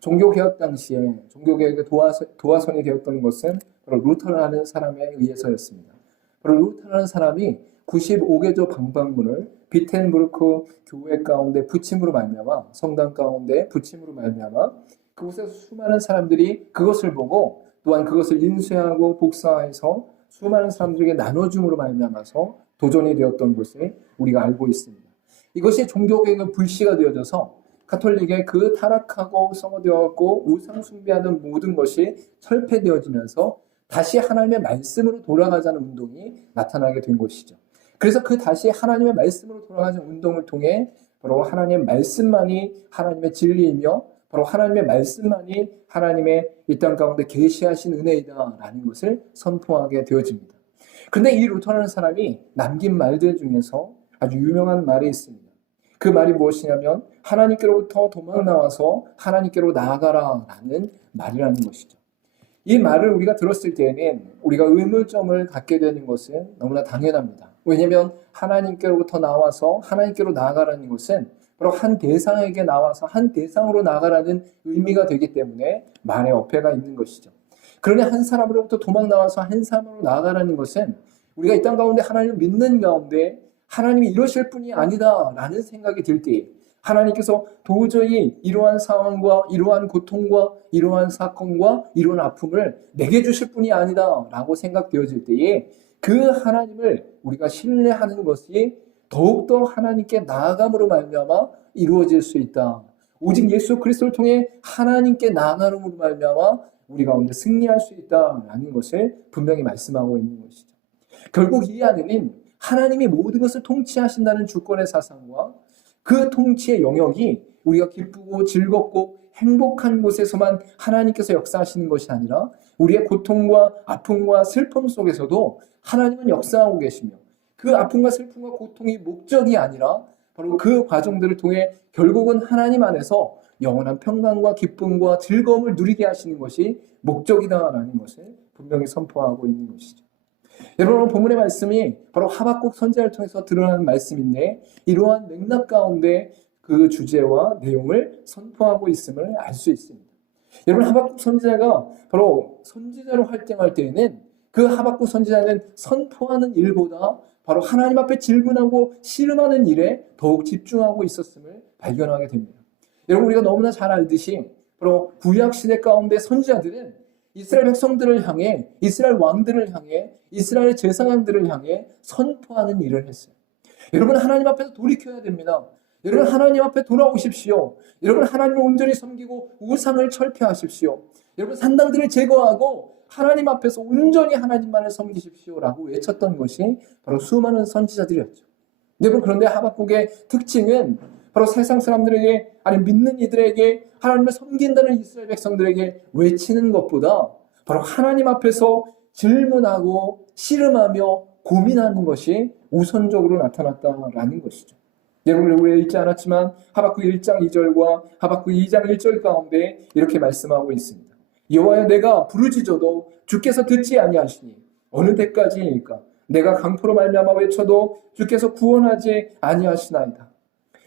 종교개혁 당시에 종교개혁의 도화선이 되었던 것은 바로 루터라는 사람에 의해서였습니다. 바로 루터라는 사람이 95개조 방방문을 비텐부르크 교회 가운데 붙임으로 말미암아, 성당 가운데 붙임으로 말미암아 그곳에서 수많은 사람들이 그것을 보고 또한 그것을 인쇄하고 복사해서 수많은 사람들에게 나눠줌으로 말미암아서 도전이 되었던 것을 우리가 알고 있습니다. 이것이 종교개혁의 불씨가 되어져서 가톨릭의 그 타락하고 썩어되었고 우상 숭배하는 모든 것이 철폐되어지면서 다시 하나님의 말씀으로 돌아가자는 운동이 나타나게 된 것이죠. 그래서 그 다시 하나님의 말씀으로 돌아가자는 운동을 통해 바로 하나님의 말씀만이 하나님의 진리이며 바로 하나님의 말씀만이 하나님의 이 땅 가운데 계시하신 은혜이다라는 것을 선포하게 되어집니다. 그런데 이 루터라는 사람이 남긴 말들 중에서 아주 유명한 말이 있습니다. 그 말이 무엇이냐면 하나님께로부터 도망 나와서 하나님께로 나아가라라는 말이라는 것이죠. 이 말을 우리가 들었을 때에는 우리가 의문점을 갖게 되는 것은 너무나 당연합니다. 왜냐하면 하나님께로부터 나와서 하나님께로 나아가라는 것은 바로 한 대상에게 나와서 한 대상으로 나아가라는 의미가 되기 때문에 말의 어폐가 있는 것이죠. 그러나 한 사람으로부터 도망 나와서 한 사람으로 나아가라는 것은 우리가 이 땅 가운데 하나님을 믿는 가운데 하나님이 이러실 분이 아니다라는 생각이 들 때에 하나님께서 도저히 이러한 상황과 이러한 고통과 이러한 사건과 이러한 아픔을 내게 주실 분이 아니다라고 생각되어질 때에 그 하나님을 우리가 신뢰하는 것이 더욱더 하나님께 나아감으로 말미암아 이루어질 수 있다. 오직 예수 그리스도를 통해 하나님께 나아감으로 말미암아 우리 가운데 승리할 수 있다라는 것을 분명히 말씀하고 있는 것이죠. 결국 이 안에는 하나님이 모든 것을 통치하신다는 주권의 사상과 그 통치의 영역이 우리가 기쁘고 즐겁고 행복한 곳에서만 하나님께서 역사하시는 것이 아니라 우리의 고통과 아픔과 슬픔 속에서도 하나님은 역사하고 계시며 그 아픔과 슬픔과 고통이 목적이 아니라 바로 그 과정들을 통해 결국은 하나님 안에서 영원한 평강과 기쁨과 즐거움을 누리게 하시는 것이 목적이다라는 것을 분명히 선포하고 있는 것이죠. 여러분, 본문의 말씀이 바로 하박국 선지자를 통해서 드러나는 말씀인데 이러한 맥락 가운데 그 주제와 내용을 선포하고 있음을 알 수 있습니다. 여러분, 하박국 선지자가 바로 선지자로 활동할 때에는 그 하박국 선지자는 선포하는 일보다 바로 하나님 앞에 질문하고 씨름하는 일에 더욱 집중하고 있었음을 발견하게 됩니다. 여러분, 우리가 너무나 잘 알듯이 바로 구약시대 가운데 선지자들은 이스라엘 백성들을 향해, 이스라엘 왕들을 향해, 이스라엘 제사장들을 향해 선포하는 일을 했어요. 여러분, 하나님 앞에서 돌이켜야 됩니다. 여러분, 하나님 앞에 돌아오십시오. 여러분, 하나님을 온전히 섬기고 우상을 철폐하십시오. 여러분, 산당들을 제거하고 하나님 앞에서 온전히 하나님만을 섬기십시오라고 외쳤던 것이 바로 수많은 선지자들이었죠. 여러분, 그런데 하박국의 특징은 바로 세상 사람들에게, 아니 믿는 이들에게 하나님을 섬긴다는 이스라엘 백성들에게 외치는 것보다 바로 하나님 앞에서 질문하고 씨름하며 고민하는 것이 우선적으로 나타났다라는 것이죠. 여러분, 우리가 읽지 않았지만 하박국 1장 2절과 하박국 2장 1절 가운데 이렇게 말씀하고 있습니다. 여호와여, 내가 부르짖어도 주께서 듣지 아니하시니 어느 때까지이까? 내가 강포로 말미암아 외쳐도 주께서 구원하지 아니하시나이다.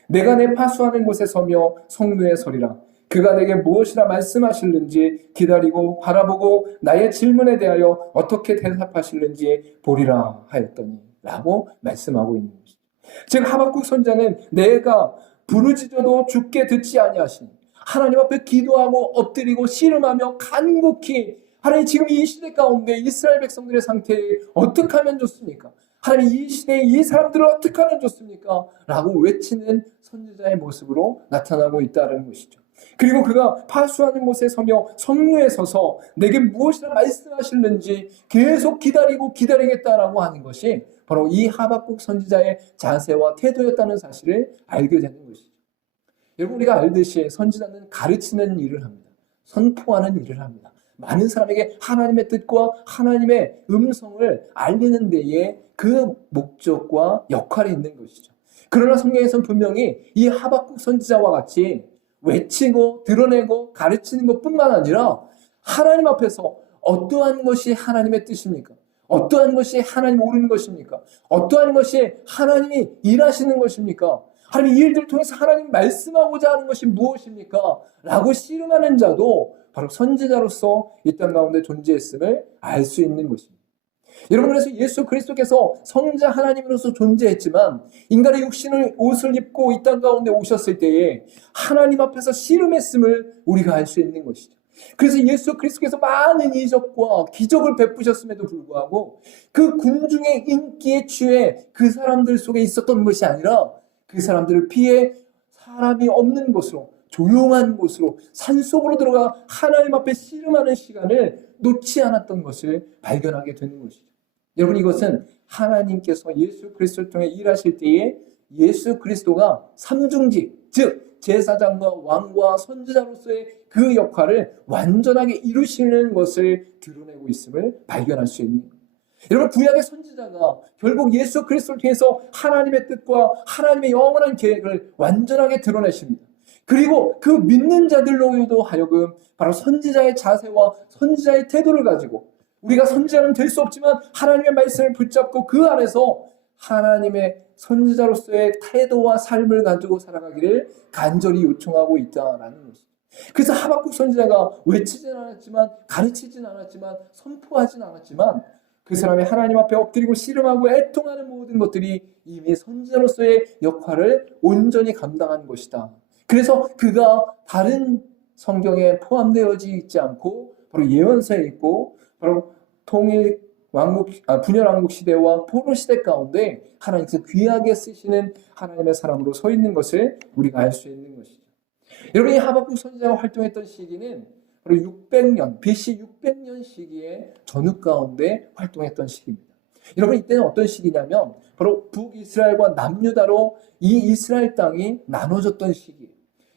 내가 내 파수하는 곳에 서며 성루에 서리라. 그가 내게 무엇이라 말씀하실는지 기다리고 바라보고 나의 질문에 대하여 어떻게 대답하실는지 보리라 하였더니 라고 말씀하고 있는 것이죠. 즉 하박국 선지자는 내가 부르짖어도 주께 듣지 아니하시니 하나님 앞에 기도하고 엎드리고 씨름하며 간곡히 하나님 지금 이 시대 가운데 이스라엘 백성들의 상태에 어떻게 하면 좋습니까? 하나님 이 시대에 이 사람들을 어떻게 하면 좋습니까? 라고 외치는 선지자의 모습으로 나타나고 있다는 것이죠. 그리고 그가 파수하는 곳에 서며 성루에 서서 내게 무엇이라 말씀하실는지 계속 기다리고 기다리겠다라고 하는 것이 바로 이 하박국 선지자의 자세와 태도였다는 사실을 알게 되는 것이죠. 여러분, 우리가 알듯이 선지자는 가르치는 일을 합니다. 선포하는 일을 합니다. 많은 사람에게 하나님의 뜻과 하나님의 음성을 알리는 데에 그 목적과 역할이 있는 것이죠. 그러나 성경에서는 분명히 이 하박국 선지자와 같이 외치고 드러내고 가르치는 것뿐만 아니라 하나님 앞에서 어떠한 것이 하나님의 뜻입니까? 어떠한 것이 하나님 오르는 것입니까? 어떠한 것이 하나님이 일하시는 것입니까? 하나님 이 일들을 통해서 하나님 말씀하고자 하는 것이 무엇입니까? 라고 씨름하는 자도 바로 선지자로서 이 땅 가운데 존재했음을 알 수 있는 것입니다. 여러분, 그래서 예수 그리스도께서 성자 하나님으로서 존재했지만 인간의 육신의 옷을 입고 이 땅 가운데 오셨을 때에 하나님 앞에서 씨름했음을 우리가 알 수 있는 것이죠. 그래서 예수 그리스도께서 많은 이적과 기적을 베푸셨음에도 불구하고 그 군중의 인기에 취해 그 사람들 속에 있었던 것이 아니라 그 사람들을 피해 사람이 없는 곳으로, 조용한 곳으로, 산속으로 들어가 하나님 앞에 씨름하는 시간을 놓지 않았던 것을 발견하게 되는 것이죠. 여러분, 이것은 하나님께서 예수 그리스도를 통해 일하실 때에 예수 그리스도가 삼중직, 즉 제사장과 왕과 선지자로서의 그 역할을 완전하게 이루시는 것을 드러내고 있음을 발견할 수 있는 거예요. 여러분, 구약의 선지자가 결국 예수 그리스도를 통해서 하나님의 뜻과 하나님의 영원한 계획을 완전하게 드러내십니다. 그리고 그 믿는 자들로도 하여금 바로 선지자의 자세와 선지자의 태도를 가지고 우리가 선지자는 될 수 없지만 하나님의 말씀을 붙잡고 그 안에서 하나님의 선지자로서의 태도와 삶을 가지고 살아가기를 간절히 요청하고 있다라는 것이죠. 그래서 하박국 선지자가 외치진 않았지만, 가르치진 않았지만, 선포하진 않았지만 그 사람이 하나님 앞에 엎드리고 씨름하고 애통하는 모든 것들이 이미 선지자로서의 역할을 온전히 감당한 것이다. 그래서 그가 다른 성경에 포함되어지 있지 않고 바로 예언서에 있고 바로 분열 왕국 시대와 포로 시대 가운데 하나님께서 귀하게 쓰시는 하나님의 사람으로 서 있는 것을 우리가 알 수 있는 것이죠. 여러분이 하박국 선지자가 활동했던 시기는 바로 600년, BC 600년 시기의 전후 가운데 활동했던 시기입니다. 여러분, 이때는 어떤 시기냐면 바로 북이스라엘과 남유다로 이 이스라엘 땅이 나눠졌던 시기예요.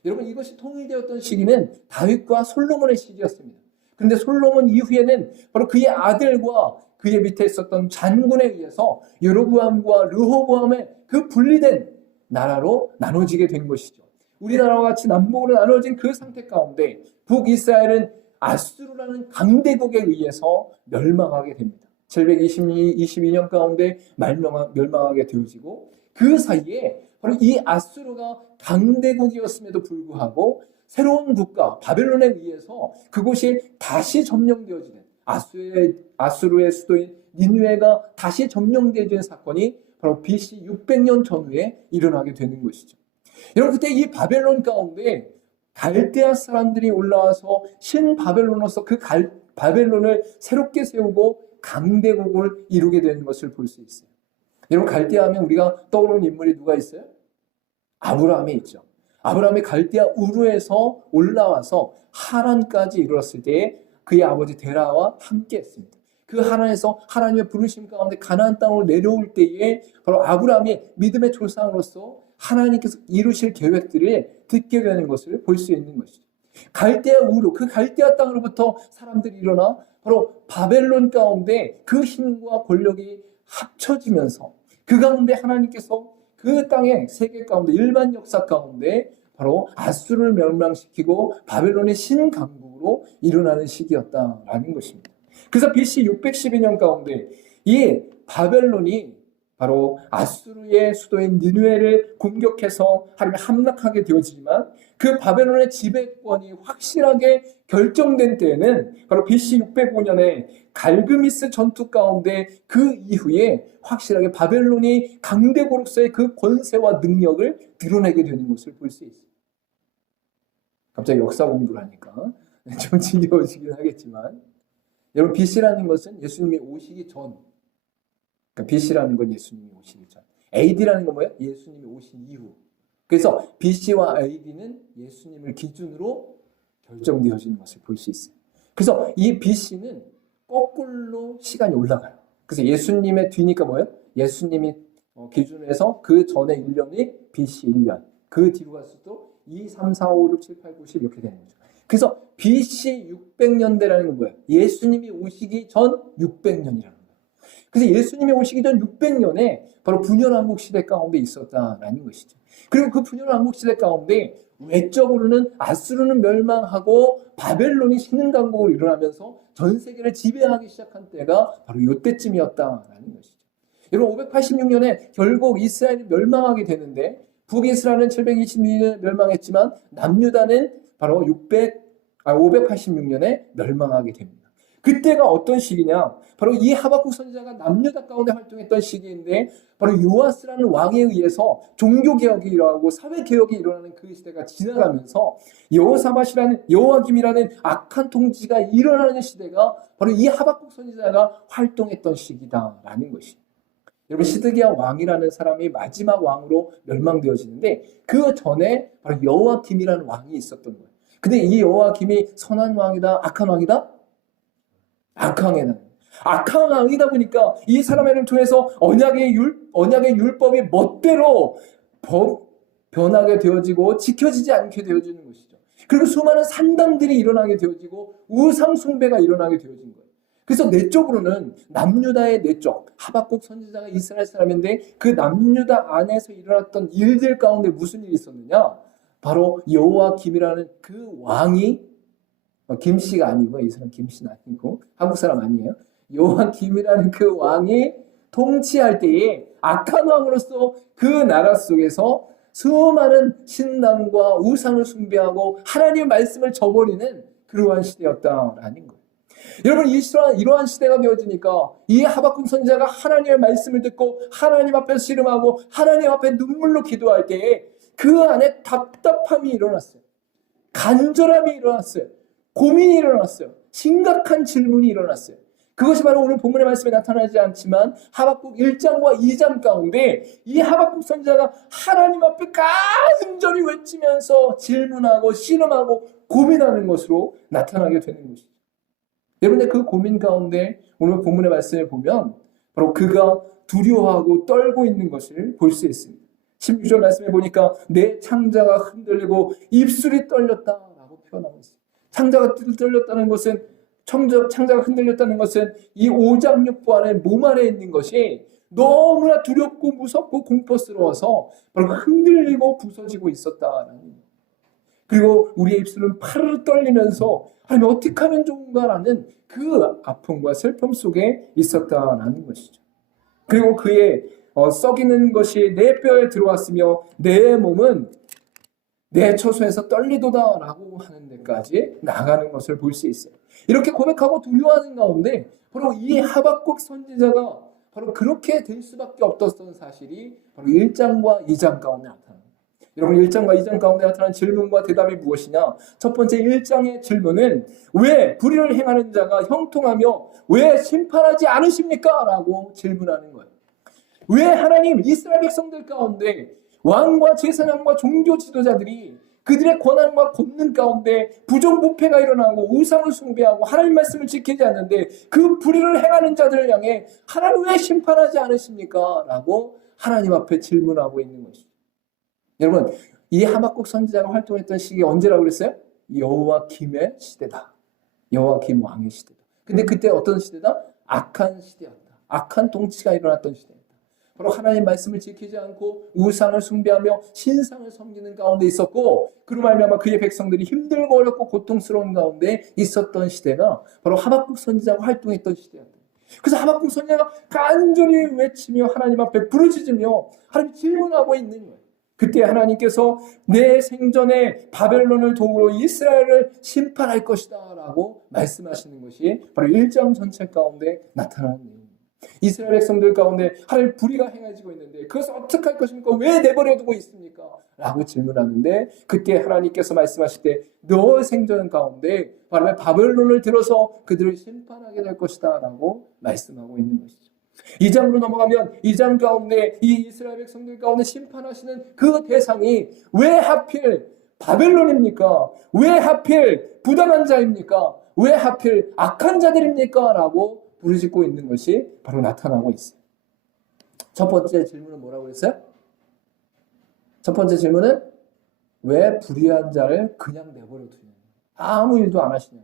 여러분, 이것이 통일되었던 시기는 다윗과 솔로몬의 시기였습니다. 그런데 솔로몬 이후에는 바로 그의 아들과 그의 밑에 있었던 장군에 의해서 여로보암과 르호보암의 그 분리된 나라로 나눠지게 된 것이죠. 우리나라와 같이 남북으로 나눠진 그 상태 가운데 북이스라엘은 아수르라는 강대국에 의해서 멸망하게 됩니다. 722년 가운데 멸망하게 되어지고 그 사이에 바로 이 아수르가 강대국이었음에도 불구하고 새로운 국가 바벨론에 의해서 그곳이 다시 점령되어지는 아수르의 수도인 니느웨가 다시 점령되어지는 사건이 바로 BC 600년 전후에 일어나게 되는 것이죠. 여러분, 그때 이 바벨론 가운데 갈대아 사람들이 올라와서 신바벨론으로서 그 바벨론을 새롭게 세우고 강대국을 이루게 되는 것을 볼 수 있어요. 여러분, 갈대아 하면 우리가 떠오르는 인물이 누가 있어요? 아브라함이 있죠. 아브라함이 갈대아 우르에서 올라와서 하란까지 이르렀을 때에 그의 아버지 데라와 함께 했습니다. 그 하란에서 하나님의 부르심 가운데 가나안 땅으로 내려올 때에 바로 아브라함이 믿음의 조상으로서 하나님께서 이루실 계획들을 듣게 되는 것을 볼 수 있는 것이죠. 갈대아 우르, 그 갈대아 땅으로부터 사람들이 일어나 바로 바벨론 가운데 그 힘과 권력이 합쳐지면서 그 가운데 하나님께서 그 땅의 세계 가운데 일반 역사 가운데 바로 아수르를 멸망시키고 바벨론의 신강국으로 일어나는 시기였다라는 것입니다. 그래서 BC 612년 가운데 이 바벨론이 바로 아수르의 수도인 니느웨를 공격해서 하루에 함락하게 되어지지만 그 바벨론의 지배권이 확실하게 결정된 때에는 바로 BC 605년에 갈그미스 전투 가운데 그 이후에 확실하게 바벨론이 강대국으로서의 그 권세와 능력을 드러내게 되는 것을 볼 수 있습니다. 갑자기 역사 공부를 하니까 좀 지겨워지긴 하겠지만 여러분, BC라는 것은 예수님이 오시기 전, 그러니까 BC라는 건 예수님이 오시기 전, AD라는 건 뭐예요? 예수님이 오신 이후. 그래서 BC와 AD는 예수님을 기준으로 결정되어지는 것을 볼 수 있어요. 그래서 이 BC는 거꾸로 시간이 올라가요. 그래서 예수님의 뒤니까 뭐예요? 예수님이 기준으로 해서 그 전에 1년이 BC 1년, 그 뒤로 갔을 때 2, 3, 4, 5, 6, 7, 8, 9, 10 이렇게 되는 거죠. 그래서 BC 600년대라는 건 뭐예요? 예수님이 오시기 전 600년이라는 거예요. 그래서 예수님이 오시기 전 600년에 바로 분열왕국 시대 가운데 있었다라는 것이죠. 그리고 그 분열왕국 시대 가운데 외적으로는 아수르는 멸망하고 바벨론이 신흥강국으로 일어나면서 전 세계를 지배하기 시작한 때가 바로 이때쯤이었다라는 것이죠. 여러분, 586년에 결국 이스라엘이 멸망하게 되는데 북이스라엘은 722년에 멸망했지만 남유다는 바로 586년에 멸망하게 됩니다. 그때가 어떤 시기냐? 바로 이 하박국 선지자가 남유다 가운데 활동했던 시기인데 바로 요아스라는 왕에 의해서 종교개혁이 일어나고 사회개혁이 일어나는 그 시대가 지나가면서 여호사밧이라는 여호야김이라는 악한 통치가 일어나는 시대가 바로 이 하박국 선지자가 활동했던 시기다라는 것이. 여러분 시드기야 왕이라는 사람이 마지막 왕으로 멸망되어지는데 그 전에 바로 여호야김이라는 왕이 있었던 거예요. 근데 이 여호야김이 선한 왕이다, 악한 왕이다? 악한 왕이다 보니까 이 사람을 통해서 언약의 율법이 멋대로 변하게 되어지고 지켜지지 않게 되어지는 것이죠. 그리고 수많은 산당들이 일어나게 되어지고 우상 숭배가 일어나게 되어진 거예요. 그래서 내적으로는 남유다의 내적 하박국 선지자가 이스라엘 사람인데 그 남유다 안에서 일어났던 일들 가운데 무슨 일이 있었느냐? 바로 여호야김이라는 그 왕이 김씨가 아니고 이 사람 김씨는 아니고 한국 사람 아니에요. 여호야김이라는 그 왕이 통치할 때에 악한 왕으로서 그 나라 속에서 수많은 신당과 우상을 숭배하고 하나님의 말씀을 저버리는 그러한 시대였다라는 거예요. 여러분 이러한 시대가 되어지니까 이 하박국 선지자가 하나님의 말씀을 듣고 하나님 앞에 씨름하고 하나님 앞에 눈물로 기도할 때에 그 안에 답답함이 일어났어요. 간절함이 일어났어요. 고민이 일어났어요. 심각한 질문이 일어났어요. 그것이 바로 오늘 본문의 말씀에 나타나지 않지만 하박국 1장과 2장 가운데 이 하박국 선지자가 하나님 앞에 간절히 외치면서 질문하고 씨름하고 고민하는 것으로 나타나게 되는 것이죠. 여러분의 그 고민 가운데 오늘 본문의 말씀에 보면 바로 그가 두려워하고 떨고 있는 것을 볼 수 있습니다. 16절 말씀에 보니까 내 창자가 흔들리고 입술이 떨렸다라고 표현하고 있습니다. 창자가 떨렸다는 것은 창자가 흔들렸다는 것은 이 오장육부 안에 몸 안에 있는 것이 너무나 두렵고 무섭고 공포스러워서 바로 흔들리고 부서지고 있었다는 거예요. 그리고 우리의 입술은 파르르 떨리면서 하나님 어떻게 하면 좋은가라는 그 아픔과 슬픔 속에 있었다는 것이죠. 그리고 그의 썩이는 것이 내 뼈에 들어왔으며 내 몸은 내 처소에서 떨리도다라고 하는 데까지 나가는 것을 볼 수 있어요. 이렇게 고백하고 두려워하는 가운데 바로 이 하박국 선지자가 바로 그렇게 될 수밖에 없었던 사실이 바로 1장과 2장 가운데 나타납니다. 여러분 1장과 2장 가운데 나타난 질문과 대답이 무엇이냐? 첫 번째 1장의 질문은 왜 불의를 행하는 자가 형통하며 왜 심판하지 않으십니까? 라고 질문하는 거예요. 왜 하나님 이스라엘 백성들 가운데 왕과 제사장과 종교 지도자들이 그들의 권한과 권능 가운데 부정부패가 일어나고 우상을 숭배하고 하나님 말씀을 지키지 않는데 그 불의를 행하는 자들을 향해 하나님 왜 심판하지 않으십니까? 라고 하나님 앞에 질문하고 있는 것이죠. 여러분 이 하박국 선지자가 활동했던 시기가 언제라고 그랬어요? 여호야김의 시대다. 여호야김 왕의 시대다. 근데 그때 어떤 시대다? 악한 시대였다. 악한 통치가 일어났던 시대였다. 바로 하나님 말씀을 지키지 않고 우상을 숭배하며 신상을 섬기는 가운데 있었고 그로 말미암아 그의 백성들이 힘들고 어렵고 고통스러운 가운데 있었던 시대가 바로 하박국 선지자가 활동했던 시대였다. 그래서 하박국 선지자가 간절히 외치며 하나님 앞에 부르짖으며 하나님 질문하고 있는 거예요. 그때 하나님께서 내 생전에 바벨론을 도구로 이스라엘을 심판할 것이다 라고 말씀하시는 것이 바로 1장 전체 가운데 나타나는 내용입니다. 이스라엘 백성들 가운데 하나님 불의가 행해지고 있는데 그것을 어떻게 할 것입니까? 왜 내버려두고 있습니까? 라고 질문하는데 그때 하나님께서 말씀하실 때 너 생전 가운데 바로 바벨론을 들어서 그들을 심판하게 될 것이다 라고 말씀하고 있는 것이죠. 2장으로 넘어가면 2장 가운데 이 이스라엘 백성들 가운데 심판하시는 그 대상이 왜 하필 바벨론입니까? 왜 하필 부당한 자입니까? 왜 하필 악한 자들입니까? 라고 부르짖고 있는 것이 바로 나타나고 있어요. 첫 번째 질문은 뭐라고 했어요? 첫 번째 질문은 왜 불의한 자를 그냥 내버려 두냐? 아무 일도 안 하시냐?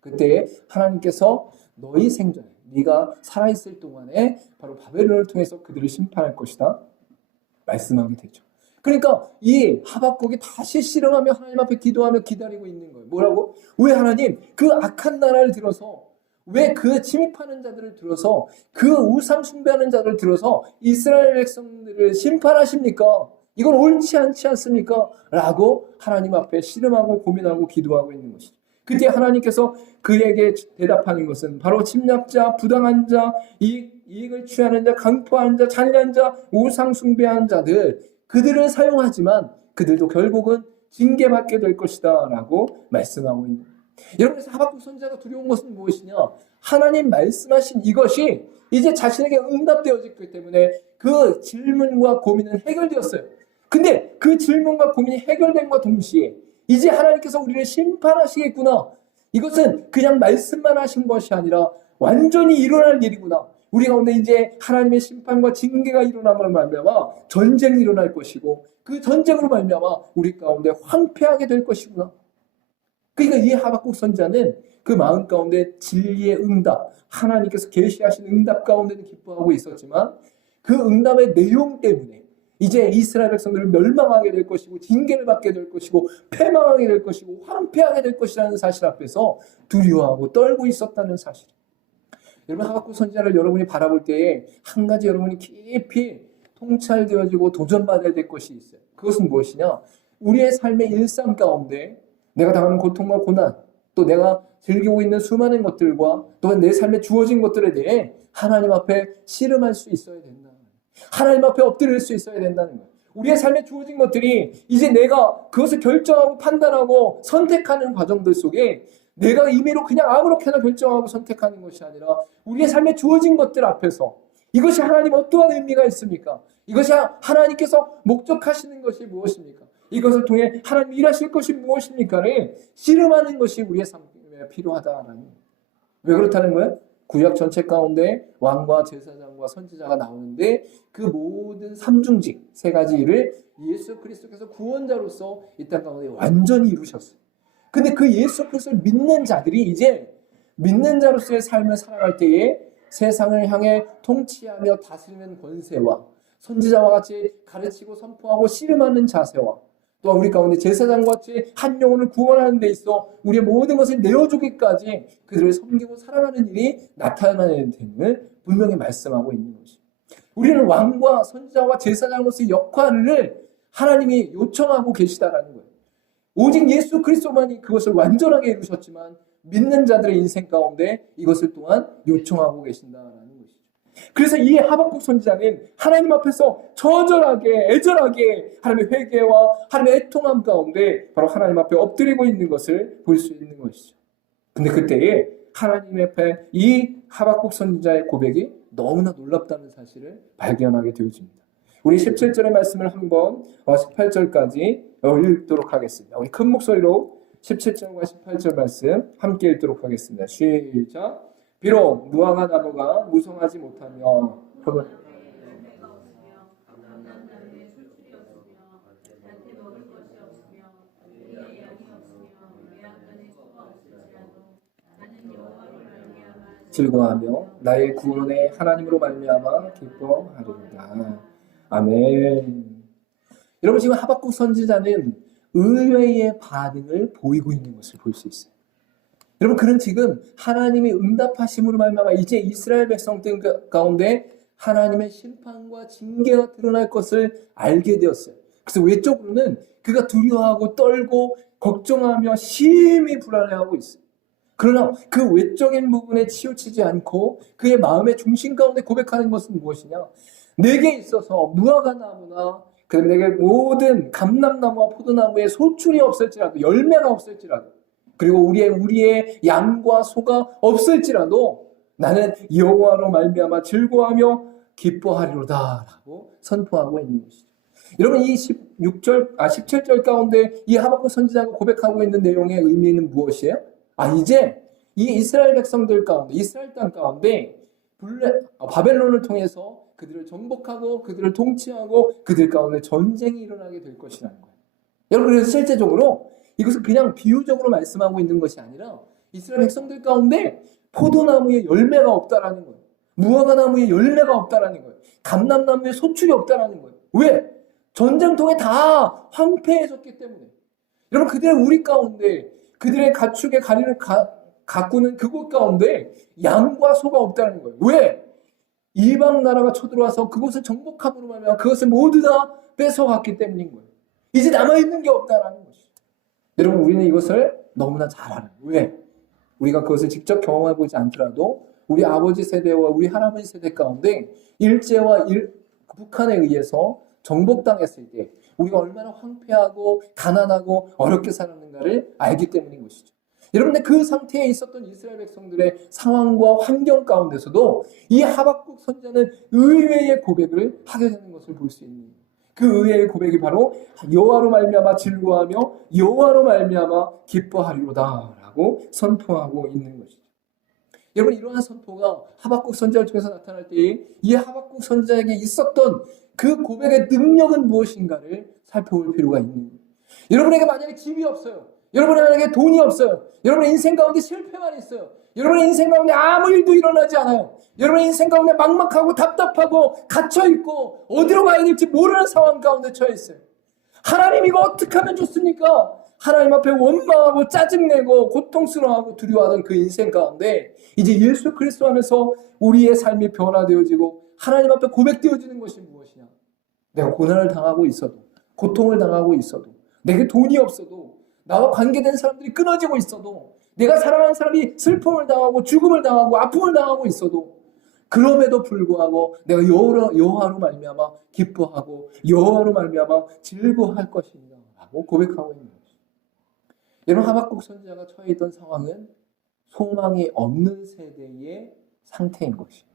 그때 하나님께서 너희 생전에 네가 살아있을 동안에 바로 바벨론을 통해서 그들을 심판할 것이다 말씀하게 되죠. 그러니까 이 하박국이 다시 씨름하며 하나님 앞에 기도하며 기다리고 있는 거예요. 뭐라고? 왜 하나님 그 악한 나라를 들어서 왜 그 침입하는 자들을 들어서 그 우상 숭배하는 자들을 들어서 이스라엘 백성들을 심판하십니까? 이건 옳지 않지 않습니까? 라고 하나님 앞에 씨름하고 고민하고 기도하고 있는 것이죠. 그때 하나님께서 그에게 대답하는 것은 바로 침략자, 부당한 자, 이익을 취하는 자, 강포한 자, 잔인한 자, 우상 숭배한 자들, 그들을 사용하지만 그들도 결국은 징계받게 될 것이다 라고 말씀하고 있는 거예요. 여러분, 그래서 하박국 선지자가 두려운 것은 무엇이냐? 하나님 말씀하신 이것이 이제 자신에게 응답되어졌기 때문에 그 질문과 고민은 해결되었어요. 근데 그 질문과 고민이 해결된과 동시에 이제 하나님께서 우리를 심판하시겠구나. 이것은 그냥 말씀만 하신 것이 아니라 완전히 일어날 일이구나. 우리 가운데 이제 하나님의 심판과 징계가 일어남으로 말미암아 전쟁이 일어날 것이고 그 전쟁으로 말미암아 우리 가운데 황폐하게 될 것이구나. 그러니까 이 하박국 선지자는 그 마음 가운데 진리의 응답, 하나님께서 계시하신 응답 가운데는 기뻐하고 있었지만 그 응답의 내용 때문에 이제 이스라엘 백성들은 멸망하게 될 것이고 징계를 받게 될 것이고 패망하게 될 것이고 황폐하게 될 것이라는 사실 앞에서 두려워하고 떨고 있었다는 사실. 여러분, 하박국 선지자를 여러분이 바라볼 때에 한 가지 여러분이 깊이 통찰되어지고 도전받아야 될 것이 있어요. 그것은 무엇이냐? 우리의 삶의 일상 가운데 내가 당하는 고통과 고난, 또 내가 즐기고 있는 수많은 것들과 또한 내 삶에 주어진 것들에 대해 하나님 앞에 씨름할 수 있어야 된다는 거예요. 하나님 앞에 엎드릴 수 있어야 된다는 거예요. 우리의 삶에 주어진 것들이 이제 내가 그것을 결정하고 판단하고 선택하는 과정들 속에 내가 임의로 그냥 아무렇게나 결정하고 선택하는 것이 아니라 우리의 삶에 주어진 것들 앞에서 이것이 하나님 어떠한 의미가 있습니까? 이것이 하나님께서 목적하시는 것이 무엇입니까? 이것을 통해 하나님 일하실 것이 무엇입니까를 씨름하는 것이 우리의 삶에 필요하다라는. 왜 그렇다는 거예요? 구약 전체 가운데 왕과 제사장과 선지자가 나오는데 그 모든 삼중직 세 가지 일을 예수 그리스도께서 구원자로서 이 땅 가운데 완전히 이루셨어요. 근데 그 예수 그리스도를 믿는 자들이 이제 믿는 자로서의 삶을 살아갈 때에 세상을 향해 통치하며 다스리는 권세와 선지자와 같이 가르치고 선포하고 씨름하는 자세와 또한 우리 가운데 제사장과 같이 한 영혼을 구원하는 데 있어 우리의 모든 것을 내어주기까지 그들을 섬기고 사랑하는 일이 나타나는点을 분명히 말씀하고 있는 것입니다. 우리는 왕과 선지자와 제사장으로서의 역할을 하나님이 요청하고 계시다라는 거예요. 오직 예수 그리스도만이 그것을 완전하게 이루셨지만 믿는 자들의 인생 가운데 이것을 또한 요청하고 계신다라는 것이죠. 그래서 이 하박국 선지자는 하나님 앞에서 처절하게 애절하게 하나님의 회개와 하나님의 애통함 가운데 바로 하나님 앞에 엎드리고 있는 것을 볼 수 있는 것이죠. 근데 그때에 하나님 앞에 이 하박국 선지자의 고백이 너무나 놀랍다는 사실을 발견하게 되어집니다. 우리 17절의 말씀을 한번 18절까지 읽도록 하겠습니다. 우리 큰 목소리로 17절과 18절 말씀 함께 읽도록 하겠습니다. 시작. 비록 무화과 나무가 무성하지 못하며 즐거워하며 나의 구원의 하나님으로 말미암아 기뻐하리로다. 아멘. 여러분, 지금 하박국 선지자는 의외의 반응을 보이고 있는 것을 볼 수 있어요. 여러분, 그는 지금 하나님의 응답하심으로 말미암아 이제 이스라엘 백성들 가운데 하나님의 심판과 징계가 드러날 것을 알게 되었어요. 그래서 외적으로는 그가 두려워하고 떨고 걱정하며 심히 불안해하고 있어요. 그러나 그 외적인 부분에 치우치지 않고 그의 마음의 중심 가운데 고백하는 것은 무엇이냐? 내게 있어서 무화과 나무나 그다음에 내게 모든 감람나무와 포도나무에 소출이 없을지라도 열매가 없을지라도 그리고 우리의 양과 소가 없을지라도 나는 여호와로 말미암아 즐거워하며 기뻐하리로다라고 선포하고 있는 것이죠. 여러분, 이 17절 가운데 이 하박국 선지자가 고백하고 있는 내용의 의미는 무엇이에요? 이제 이 이스라엘 백성들 가운데 이스라엘 땅 가운데 바벨론을 통해서 그들을 정복하고 그들을 통치하고 그들 가운데 전쟁이 일어나게 될 것이라는 거예요. 여러분, 그래서 실제적으로 이것은 그냥 비유적으로 말씀하고 있는 것이 아니라 이스라엘 백성들 가운데 포도나무에 열매가 없다라는 거예요. 무화과 나무에 열매가 없다라는 거예요. 감람나무에 소출이 없다라는 거예요. 왜? 전쟁통에 다 황폐해졌기 때문에. 여러분, 그들의 우리 가운데 그들의 가축의 가리를 가꾸는 그곳 가운데 양과 소가 없다는 거예요. 왜? 이방 나라가 쳐들어와서 그곳을 정복함으로 말미암아 그것을 모두 다 뺏어갔기 때문인 거예요. 이제 남아있는 게 없다라는 것이죠. 여러분, 우리는 이것을 너무나 잘 알아요. 왜? 우리가 그것을 직접 경험해보지 않더라도 우리 아버지 세대와 우리 할아버지 세대 가운데 일제와 북한에 의해서 정복당했을 때 우리가 얼마나 황폐하고 가난하고 어렵게 살았는가를 알기 때문인 것이죠. 여러분들, 그 상태에 있었던 이스라엘 백성들의 상황과 환경 가운데서도 이 하박국 선지자는 의외의 고백을 하게 되는 것을 볼 수 있는 거예요. 그 의외의 고백이 바로 여호와로 말미암아 즐거워하며 여호와로 말미암아 기뻐하리로다라고 선포하고 있는 것이죠. 여러분, 이러한 선포가 하박국 선지자를 통해서 나타날 때에 이 하박국 선지자에게 있었던 그 고백의 능력은 무엇인가를 살펴볼 필요가 있는 거예요. 여러분에게 만약에 집이 없어요. 여러분에게 돈이 없어요. 여러분의 인생 가운데 실패만 있어요. 여러분의 인생 가운데 아무 일도 일어나지 않아요. 여러분의 인생 가운데 막막하고 답답하고 갇혀있고 어디로 가야 될지 모르는 상황 가운데 처해있어요. 하나님, 이거 어떻게 하면 좋습니까? 하나님 앞에 원망하고 짜증내고 고통스러워하고 두려워하던 그 인생 가운데 이제 예수 그리스도 안에서 우리의 삶이 변화되어지고 하나님 앞에 고백되어지는 것이 무엇이냐? 내가 고난을 당하고 있어도, 고통을 당하고 있어도, 내게 돈이 없어도, 나와 관계된 사람들이 끊어지고 있어도, 내가 사랑하는 사람이 슬픔을 당하고 죽음을 당하고 아픔을 당하고 있어도, 그럼에도 불구하고 내가 여호와로 말미암아 기뻐하고 여호와로 말미암아 즐거워할 것입니다 라고 고백하고 있는 것이죠. 여러분, 하박국 선지자가 처해 있던 상황은 소망이 없는 세대의 상태인 것이에요.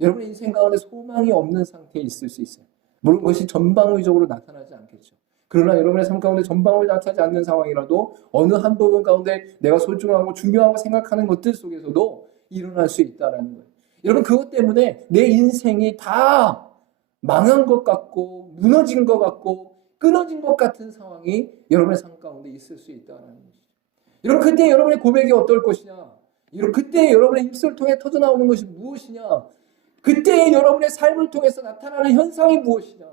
여러분의 인생 가운데 소망이 없는 상태에 있을 수 있어요. 물론 그것이 전방위적으로 나타나지 않겠죠. 그러나 여러분의 삶 가운데 전방위로 나타나지 않는 상황이라도 어느 한 부분 가운데 내가 소중하고 중요하고 생각하는 것들 속에서도 일어날 수 있다는 거예요. 여러분, 그것 때문에 내 인생이 다 망한 것 같고 무너진 것 같고 끊어진 것 같은 상황이 여러분의 삶 가운데 있을 수 있다는 것이죠. 여러분, 그때 여러분의 고백이 어떨 것이냐? 그때 여러분의 입술을 통해 터져나오는 것이 무엇이냐? 그때 여러분의 삶을 통해서 나타나는 현상이 무엇이냐?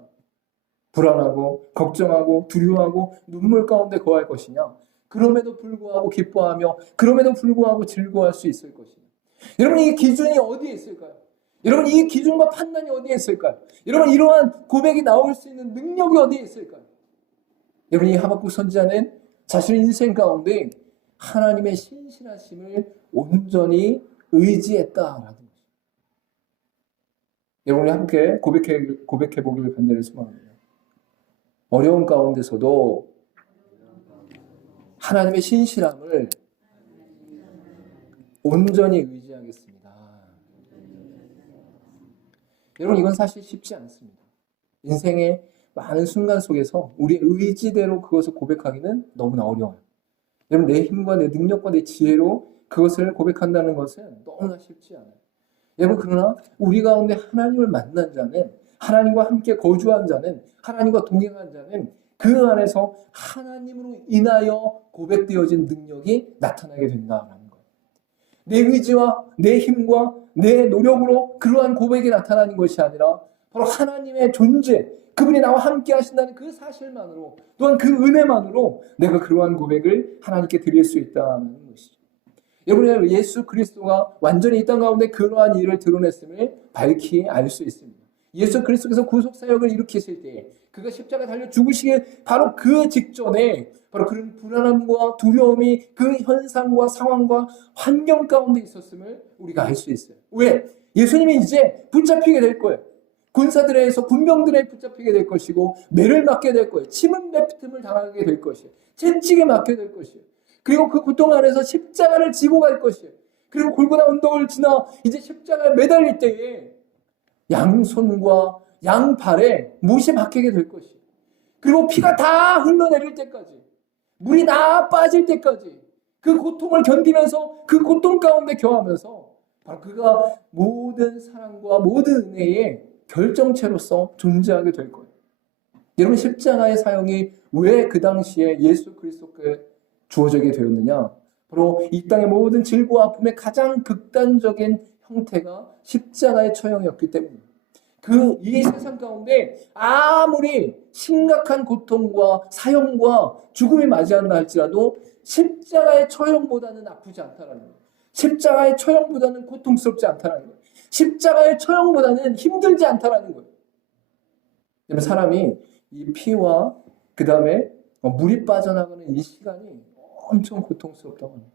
불안하고 걱정하고 두려워하고 눈물 가운데 거할 것이냐? 그럼에도 불구하고 기뻐하며 그럼에도 불구하고 즐거워할 수 있을 것이냐? 여러분, 이 기준이 어디에 있을까요? 여러분, 이 기준과 판단이 어디에 있을까요? 여러분, 이러한 고백이 나올 수 있는 능력이 어디에 있을까요? 여러분, 이 하박국 선지자는 자신의 인생 가운데 하나님의 신실하심을 온전히 의지했다라는 것입니다. 여러분, 우리 함께 고백해 보기를 간절히 소망합니다. 어려운 가운데서도 하나님의 신실함을 온전히 의지하겠습니다. 여러분, 이건 사실 쉽지 않습니다. 인생의 많은 순간 속에서 우리의 의지대로 그것을 고백하기는 너무나 어려워요. 여러분, 내 힘과 내 능력과 내 지혜로 그것을 고백한다는 것은 너무나 쉽지 않아요. 여러분, 그러나 우리 가운데 하나님을 만난 자는, 하나님과 함께 거주한 자는, 하나님과 동행한 자는 그 안에서 하나님으로 인하여 고백되어진 능력이 나타나게 된다라는 거예요. 내 의지와 내 힘과 내 노력으로 그러한 고백이 나타나는 것이 아니라 바로 하나님의 존재, 그분이 나와 함께 하신다는 그 사실만으로, 또한 그 은혜만으로 내가 그러한 고백을 하나님께 드릴 수 있다는 것이죠. 여러분, 예수 그리스도가 완전히 이 땅 가운데 그러한 일을 드러냈음을 밝히 알 수 있습니다. 예수 그리스도께서 구속사역을 일으키실 때 그가 십자가에 달려 죽으시길 바로 그 직전에 바로 그런 불안함과 두려움이 그 현상과 상황과 환경 가운데 있었음을 우리가 알 수 있어요. 왜? 예수님이 이제 붙잡히게 될 거예요. 군사들에 의해서 군병들에 붙잡히게 될 것이고 매를 맞게 될 거예요. 침을 뱉음을 당하게 될 것이에요. 채찍에 맞게 될 것이에요. 그리고 그 고통 안에서 십자가를 지고 갈 것이에요. 그리고 골고다 언덕을 지나 이제 십자가에 매달릴 때에 양손과 양발에 못이 박히게 될 것이에요. 그리고 피가 다 흘러내릴 때까지, 물이 다 빠질 때까지 그 고통을 견디면서 그 고통 가운데 겨하면서 바로 그가 모든 사랑과 모든 은혜의 결정체로서 존재하게 될 거예요. 여러분, 십자가의 사용이 왜 그 당시에 예수 그리스도께 주어지게 되었느냐? 바로 이 땅의 모든 질고와 아픔의 가장 극단적인 형태가 십자가의 처형이었기 때문입니다. 이 세상 가운데 아무리 심각한 고통과 사형과 죽음이 맞이한다 할지라도 십자가의 처형보다는 아프지 않다라는 거예요. 십자가의 처형보다는 고통스럽지 않다라는 거예요. 십자가의 처형보다는 힘들지 않다라는 거예요. 사람이 이 피와 그 다음에 물이 빠져나가는 이 시간이 엄청 고통스럽다고 합니다.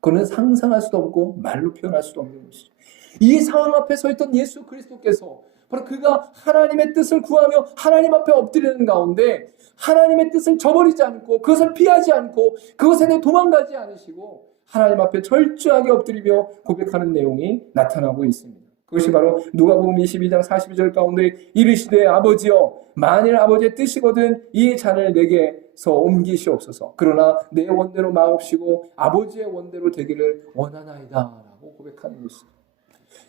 그거는 상상할 수도 없고 말로 표현할 수도 없는 것이죠. 이 상황 앞에 서 있던 예수 그리스도께서 바로 그가 하나님의 뜻을 구하며 하나님 앞에 엎드리는 가운데 하나님의 뜻을 저버리지 않고 그것을 피하지 않고 그것에 대해 도망가지 않으시고 하나님 앞에 철저하게 엎드리며 고백하는 내용이 나타나고 있습니다. 그것이 바로 누가복음 22장 42절 가운데 이르시되 아버지여 만일 아버지의 뜻이거든 이 잔을 내게서 옮기시옵소서. 그러나 내 원대로 마옵시고 아버지의 원대로 되기를 원하나이다 라고 고백하는 것이죠.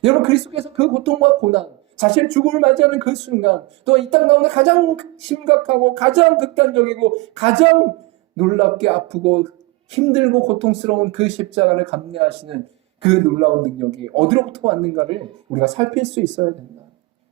여러분 그리스도께서 그 고통과 고난 자신의 죽음을 맞이하는 그 순간 또 이 땅 가운데 가장 심각하고 가장 극단적이고 가장 놀랍게 아프고 힘들고 고통스러운 그 십자가를 감내하시는 그 놀라운 능력이 어디로부터 왔는가를 우리가 살필 수 있어야 된다.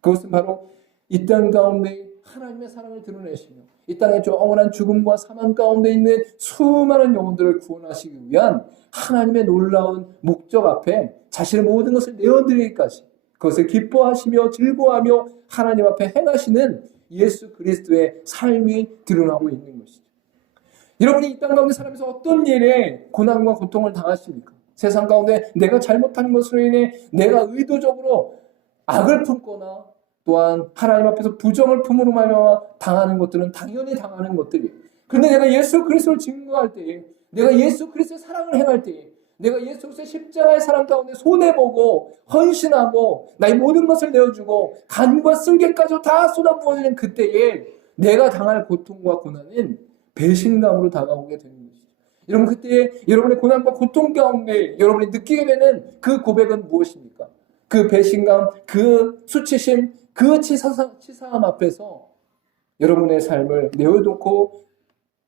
그것은 바로 이 땅 가운데 하나님의 사랑을 드러내시며 이 땅의 영원한 죽음과 사망 가운데 있는 수많은 영혼들을 구원하시기 위한 하나님의 놀라운 목적 앞에 자신의 모든 것을 내어드리기까지 그것을 기뻐하시며 즐거워하며 하나님 앞에 행하시는 예수 그리스도의 삶이 드러나고 있는 것이죠. 여러분이 이 땅 가운데 살면서 어떤 일에 고난과 고통을 당하십니까? 세상 가운데 내가 잘못한 것으로 인해 내가 의도적으로 악을 품거나 또한 하나님 앞에서 부정을 품으로 말미암아 당하는 것들은 당연히 당하는 것들이에요. 그런데 내가 예수 그리스도를 증거할 때에 내가 예수 그리스도의 사랑을 행할 때에 내가 예수 그리스도의 십자가의 사랑 가운데 손해보고 헌신하고 나의 모든 것을 내어주고 간과 쓸개까지 다 쏟아부어지는 그때에 내가 당할 고통과 고난은 배신감으로 다가오게 되는 것이죠. 여러분 그때에 여러분의 고난과 고통 가운데 여러분이 느끼게 되는 그 고백은 무엇입니까? 그 배신감, 그 수치심, 그 치사함 앞에서 여러분의 삶을 내어놓고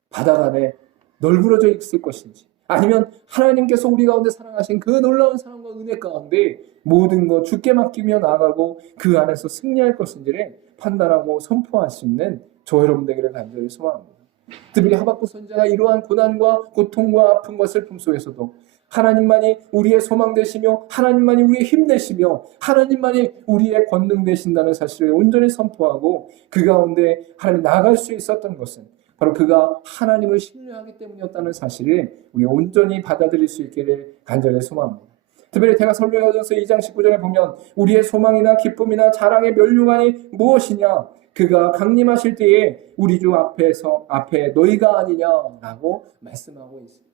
바닥 안에 널브러져 있을 것인지 아니면 하나님께서 우리 가운데 사랑하신 그 놀라운 사랑과 은혜 가운데 모든 것 주께 맡기며 나아가고 그 안에서 승리할 것인지를 판단하고 선포할 수 있는 저 여러분 되기를 간절히 소망합니다. 특별히 하박국 선지자가 이러한 고난과 고통과 아픔과 슬픔 속에서도 하나님만이 우리의 소망 되시며 하나님만이 우리의 힘 되시며 하나님만이 우리의 권능 되신다는 사실을 온전히 선포하고 그 가운데 하나님 나아갈 수 있었던 것은 바로 그가 하나님을 신뢰하기 때문이었다는 사실을 우리가 온전히 받아들일 수 있기를 간절히 소망합니다. 특별히 데가설로야전서 2장 19절에 보면 우리의 소망이나 기쁨이나 자랑의 면류관이 무엇이냐 그가 강림하실 때에 우리 주 앞에 너희가 아니냐라고 말씀하고 있습니다.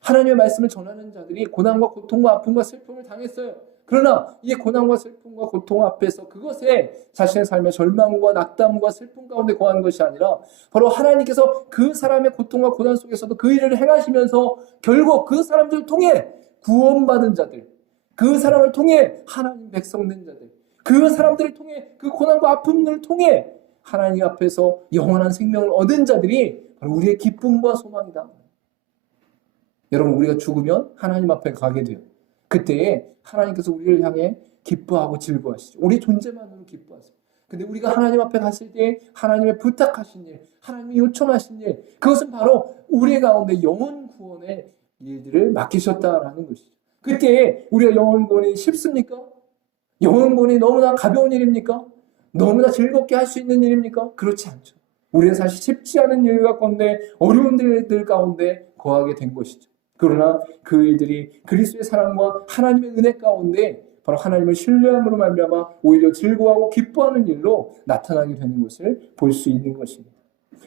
하나님의 말씀을 전하는 자들이 고난과 고통과 아픔과 슬픔을 당했어요. 그러나 이 고난과 슬픔과 고통 앞에서 그것에 자신의 삶의 절망과 낙담과 슬픔 가운데 거하는 것이 아니라 바로 하나님께서 그 사람의 고통과 고난 속에서도 그 일을 행하시면서 결국 그 사람들을 통해 구원받은 자들, 그 사람을 통해 하나님 백성 된 자들, 그 사람들을 통해 그 고난과 아픔을 통해 하나님 앞에서 영원한 생명을 얻은 자들이 바로 우리의 기쁨과 소망이다. 여러분 우리가 죽으면 하나님 앞에 가게 돼요. 그때에 하나님께서 우리를 향해 기뻐하고 즐거워하시죠. 우리 존재만으로 기뻐하세요. 근데 우리가 하나님 앞에 갔을 때 하나님의 부탁하신 일, 하나님이 요청하신 일, 그것은 바로 우리 가운데 영혼 구원의 일들을 맡기셨다라는 것이죠. 그때에 우리가 영혼 구원이 쉽습니까? 영혼 구원이 너무나 가벼운 일입니까? 너무나 즐겁게 할 수 있는 일입니까? 그렇지 않죠. 우리는 사실 쉽지 않은 일 가운데 어려운 일들 가운데 거하게 된 것이죠. 그러나 그 일들이 그리스도의 사랑과 하나님의 은혜 가운데 바로 하나님을 신뢰함으로 말미암아 오히려 즐거워하고 기뻐하는 일로 나타나게 되는 것을 볼 수 있는 것입니다.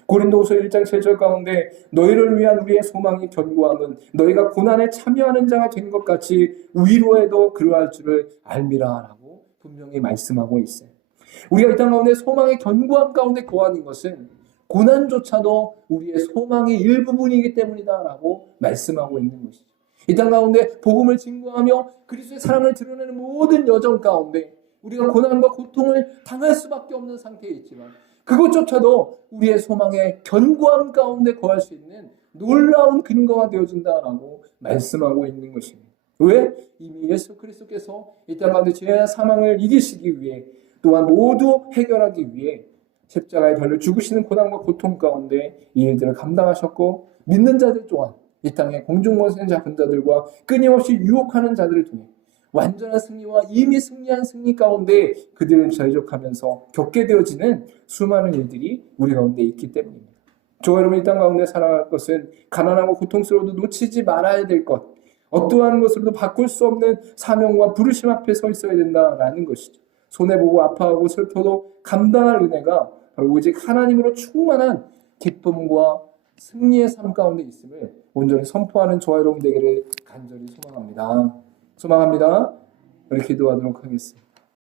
고린도후서 1장 7절 가운데 너희를 위한 우리의 소망이 견고함은 너희가 고난에 참여하는 자가 된 것 같이 위로에도 그러할 줄을 알미라라고 분명히 말씀하고 있어요. 우리가 이 땅 가운데 소망의 견고함 가운데 거하는 것은 고난조차도 우리의 소망의 일부분이기 때문이다라고 말씀하고 있는 것이죠. 이 땅 가운데 복음을 증거하며 그리스도의 사랑을 드러내는 모든 여정 가운데 우리가 고난과 고통을 당할 수밖에 없는 상태에 있지만 그것조차도 우리의 소망의 견고함 가운데 거할 수 있는 놀라운 근거가 되어준다라고 말씀하고 있는 것입니다. 왜? 이미 예수 그리스도께서 이 땅 가운데 죄와 사망을 이기시기 위해 또한 모두 해결하기 위해 십자가에 달려 죽으시는 고난과 고통 가운데 이 일들을 감당하셨고 믿는 자들 또한 이 땅의 공중권세 잡은 자들과 끊임없이 유혹하는 자들을 통해 완전한 승리와 이미 승리한 승리 가운데 그들을 저족하면서 겪게 되어지는 수많은 일들이 우리 가운데 있기 때문입니다. 저와 여러분 이 땅 가운데 살아갈 것은 가난하고 고통스러워도 놓치지 말아야 될 것, 어떠한 것으로도 바꿀 수 없는 사명과 부르심 앞에 서 있어야 된다라는 것이죠. 손해보고 아파하고 슬퍼도 감당할 은혜가 바로 오직 하나님으로 충만한 기쁨과 승리의 삶 가운데 있음을 온전히 선포하는 저와 여러분 되기를 간절히 소망합니다. 우리 기도하도록 하겠습니다.